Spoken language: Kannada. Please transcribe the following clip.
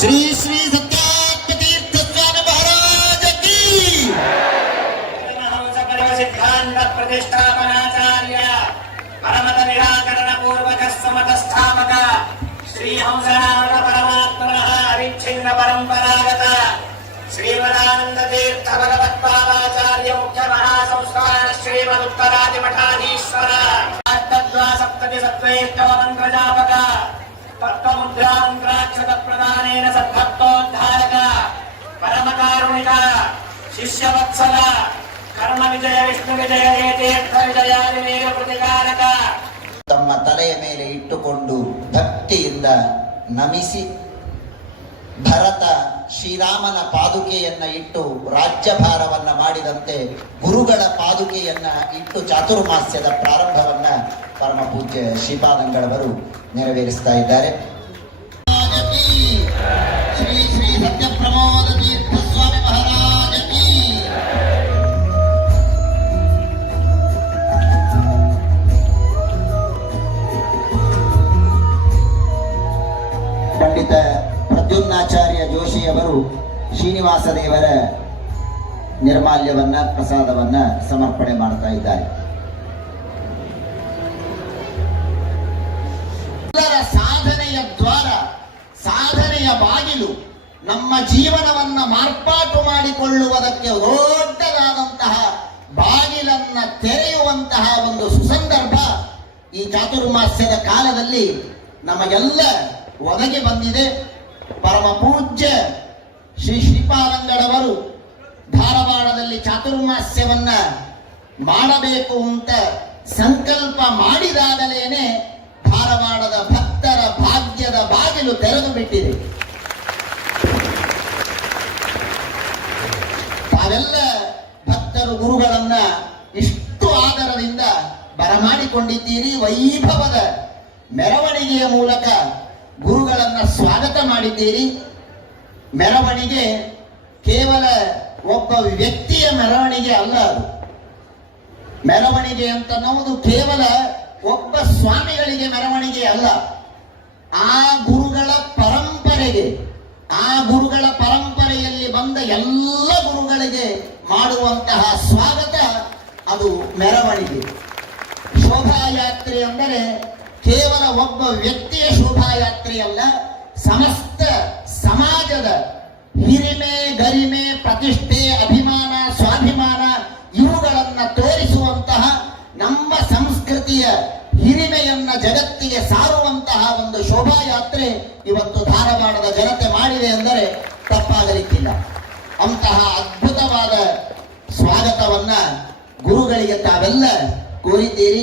श्री श्री सत्यात्मतीर्थ स्वामी महाराज की सिद्धांत प्रतिष्ठापनाचार्य परमत निराकरण पूर्वक समत स्थापक श्री हंसनाथ परमात्मनः अविच्छिन्न परंपरागत श्रीमदानंद तीर्थ भगवत्पादाचार्य मुख्य महासंस्थान श्रीमदुत्तरादि मठाधीश्वर सप्तति सत्वैष्णव मंत्र जापक तत्वमुद्रा मंत्राक्षत प्रदानेन सद्भक्तोद्धारक परमकारुणिक शिष्यवत्सल कर्म विजय विष्णु विजय तीर्थ ವಿಜಯಾದಿಮೇಯ ಪ್ರತಿಕಾರಕ ತಮ್ಮ ತಲೆಯ ಮೇಲೆ ಇಟ್ಟುಕೊಂಡು ಭಕ್ತಿಯಿಂದ ನಮಿಸಿ ಭರತ ಶ್ರೀರಾಮನ ಪಾದುಕೆಯನ್ನ ಇಟ್ಟು ರಾಜ್ಯಭಾರವನ್ನ ಮಾಡಿದಂತೆ ಗುರುಗಳ ಪಾದುಕೆಯನ್ನ ಇಟ್ಟು ಚಾತುರ್ಮಾಸ್ಯದ ಪ್ರಾರಂಭವನ್ನ ಪರಮ ಪೂಜ್ಯ ಶ್ರೀಪಾದಂಗಳವರು ನೆರವೇರಿಸ್ತಾ ಇದ್ದಾರೆ. ಶ್ರೀ ಶ್ರೀ ಸತ್ಯಪ್ರಮೋದ ತೀರ್ಥ ಸ್ವಾಮಿ ಮಹಾರಾಜ ಕಿ ಪಂಡಿತ ಪ್ರದ್ಯುಮ್ನಾಚಾರ್ಯ ಜೋಶಿಯವರು ಶ್ರೀನಿವಾಸ ದೇವರ ನಿರ್ಮಾಲ್ಯವನ್ನ ಪ್ರಸಾದವನ್ನ ಸಮರ್ಪಣೆ ಮಾಡ್ತಾ ಇದ್ದಾರೆ. ಸಾಧನೆಯ ದ್ವಾರ, ಸಾಧನೆಯ ಬಾಗಿಲು, ನಮ್ಮ ಜೀವನವನ್ನ ಮಾರ್ಪಾಟು ಮಾಡಿಕೊಳ್ಳುವುದಕ್ಕೆ ದೊಡ್ಡದಾದಂತಹ ಬಾಗಿಲನ್ನ ತೆರೆಯುವಂತಹ ಒಂದು ಸುಸಂದರ್ಭ ಈ ಚಾತುರ್ಮಾಸ್ಯದ ಕಾಲದಲ್ಲಿ ನಮಗೆಲ್ಲ ಒದಗಿ ಬಂದಿದೆ. ಪರಮ ಪೂಜ್ಯ ಶ್ರೀ ಶ್ರೀಪಾದಂಗಳವರು ಧಾರವಾಡದಲ್ಲಿ ಚಾತುರ್ಮಾಸ್ಯವನ್ನ ಮಾಡಬೇಕು ಅಂತ ಸಂಕಲ್ಪ ಮಾಡಿದಾಗಲೇನೆ ಧಾರವಾಡದ ಭಕ್ತರ ಭಾಗ್ಯದ ಬಾಗಿಲು ತೆರೆದು ಬಿಟ್ಟಿದೆ. ತಾವೆಲ್ಲ ಭಕ್ತರು ಗುರುಗಳನ್ನ ಇಷ್ಟು ಆದರದಿಂದ ಬರಮಾಡಿಕೊಂಡಿದ್ದೀರಿ. ವೈಭವದ ಮೆರವಣಿಗೆಯ ಮೂಲಕ ಗುರುಗಳನ್ನ ಸ್ವಾಗತ ಮಾಡಿದ್ದೀರಿ. ಮೆರವಣಿಗೆ ಕೇವಲ ಒಬ್ಬ ವ್ಯಕ್ತಿಯ ಮೆರವಣಿಗೆ ಅಲ್ಲ. ಅದು ಮೆರವಣಿಗೆ ಅಂತ ಅನ್ನುವುದು ಕೇವಲ ಒಬ್ಬ ಸ್ವಾಮಿಗಳಿಗೆ ಮೆರವಣಿಗೆ ಅಲ್ಲ. ಆ ಗುರುಗಳ ಪರಂಪರೆಗೆ, ಆ ಗುರುಗಳ ಪರಂಪರೆಯಲ್ಲಿ ಬಂದ ಎಲ್ಲ ಗುರುಗಳಿಗೆ ಮಾಡುವಂತಹ ಸ್ವಾಗತ ಅದು ಮೆರವಣಿಗೆ. ಶೋಭಾಯಾತ್ರೆ ಅಂದರೆ ಕೇವಲ ಒಬ್ಬ ವ್ಯಕ್ತಿಯ ಶೋಭಾಯಾತ್ರೆಯಲ್ಲ, ಸಮಸ್ತ ಸಮಾಜದ ಹಿರಿಮೆ, ಗರಿಮೆ, ಪ್ರತಿಷ್ಠೆ, ಅಭಿಮಾನ, ಸ್ವಾಭಿಮಾನ ಇವುಗಳನ್ನ ತೋರಿಸುವಂತಹ, ನಮ್ಮ ಸಂಸ್ಕೃತಿಯ ಹಿರಿಮೆಯನ್ನ ಜಗತ್ತಿಗೆ ಸಾರುವಂತಹ ಒಂದು ಶೋಭಾಯಾತ್ರೆ ಇವತ್ತು ಧಾರವಾಡದ ಜನತೆ ಮಾಡಿದೆ ಎಂದರೆ ತಪ್ಪಾಗಲಿಕ್ಕಿಲ್ಲ. ಅಂತಹ ಅದ್ಭುತವಾದ ಸ್ವಾಗತವನ್ನ ಗುರುಗಳಿಗೆ ತಾವೆಲ್ಲ ಕೋರಿದ್ದೀರಿ.